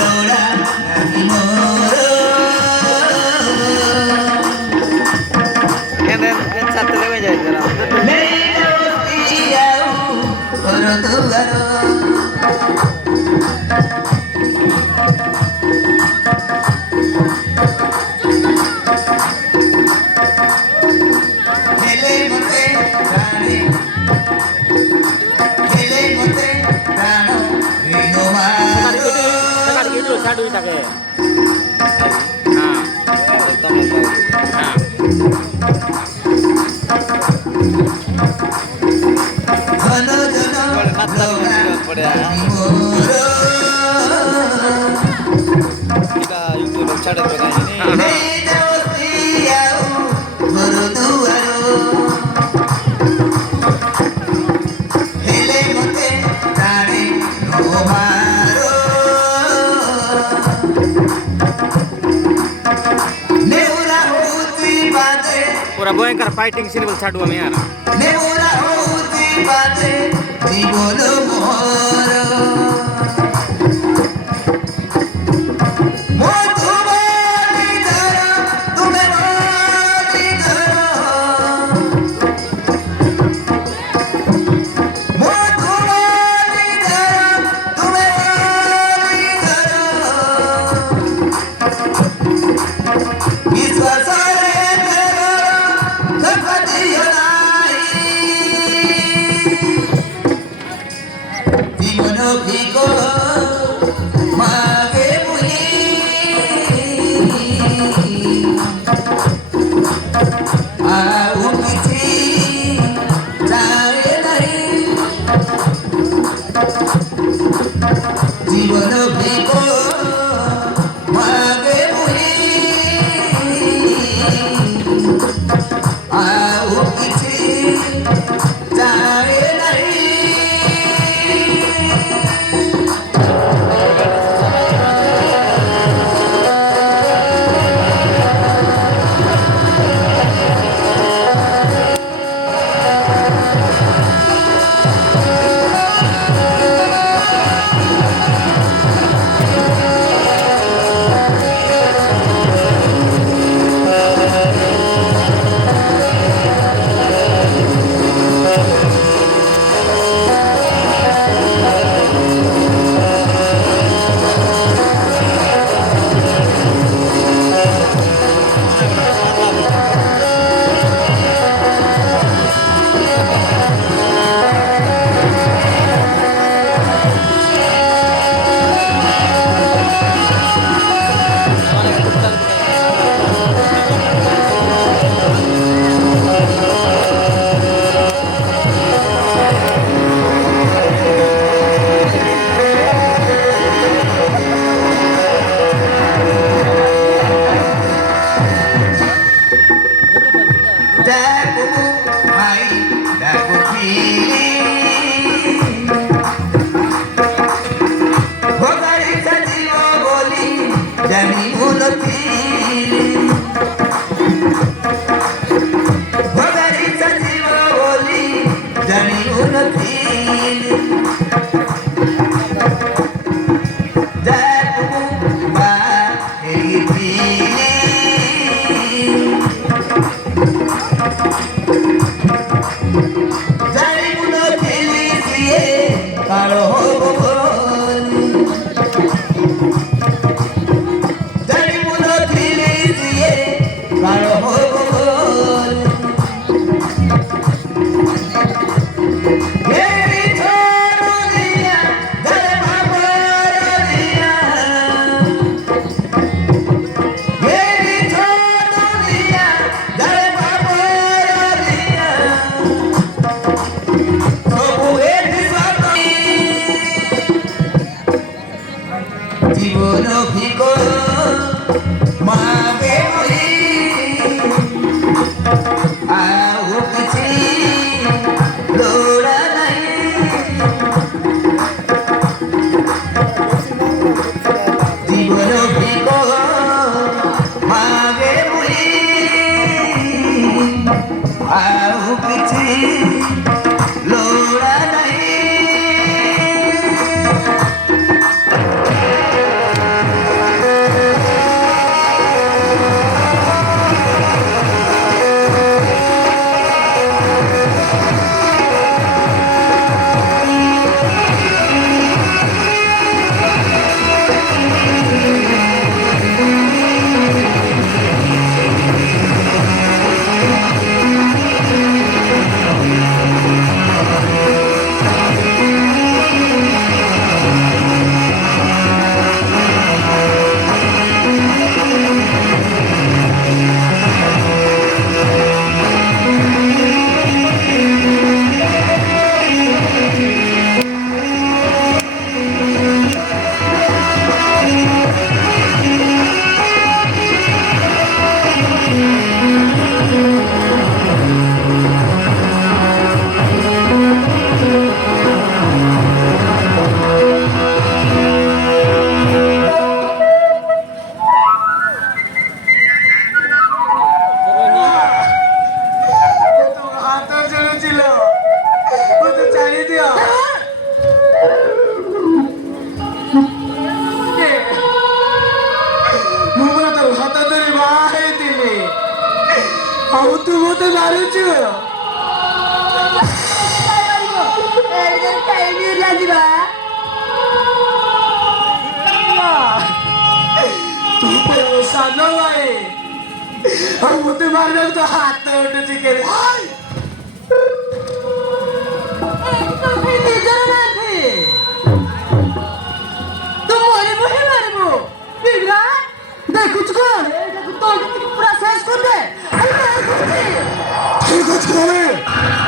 लोड़ा नहीं मोरो kan satu lagi aja dalam मेरी दोस्ती आओ करो दुआरो खेले मते रानी खेले मते रानो रीनो मारो tekan gitu sadu take nah घनो जनो लोड़ा नहीं मोरो kita YouTube channel ko ini मेरी दोस्ती आओ करो दुआरो खेले मते रानी नो मारो नेउरा होती बातें পুরা ভয়ঙ্কর ফাইটিং সিন বল ছাড়ু আমি আর नेउरा होती बातें जीवन मोर मो तुम्हारी धरा तुम्हें मारी धरा मो तुम्हारी धरा तुम्हें मारी धरा विश्वासारे धरा सकतियो नाही जीवन भिको मागे मुही आउ किछि जाए नहीं जीवन भिको मागे मुही आउ किछि जाए नहीं Daku hai daku kiri Bogari sajiwo boli jani unoti Bogari sajiwo boli jani unoti Daku ba kiri Jari muno kili siye karo bogoni Jari muno kili siye karo bogoni Yeri choro diya jare babaro diya Yeri choro diya jare babaro diya জীবন ভিকো মাগে মুহি আউ কিছু লোড়া নাই জীবন ভিকো মাগে মুহি আউ কিছু লোড়া নাই ମାରୁଛୁ ତୁ ସାନ ଭାଇ ଆଉ ମତେ ମାରିବାକୁ ତ ହାତ ଉଠୁଛି କେବେ ନିଜର ନାହାନ୍ତି ତୁ ମରିବୁ ହିଁ ମାରିବୁ ଦେଖୁଛୁ କଣ ଏଇଟାକୁ ତୋ ପୁରା ଶେଷ କରିଦେ ଠିକ ଅଛି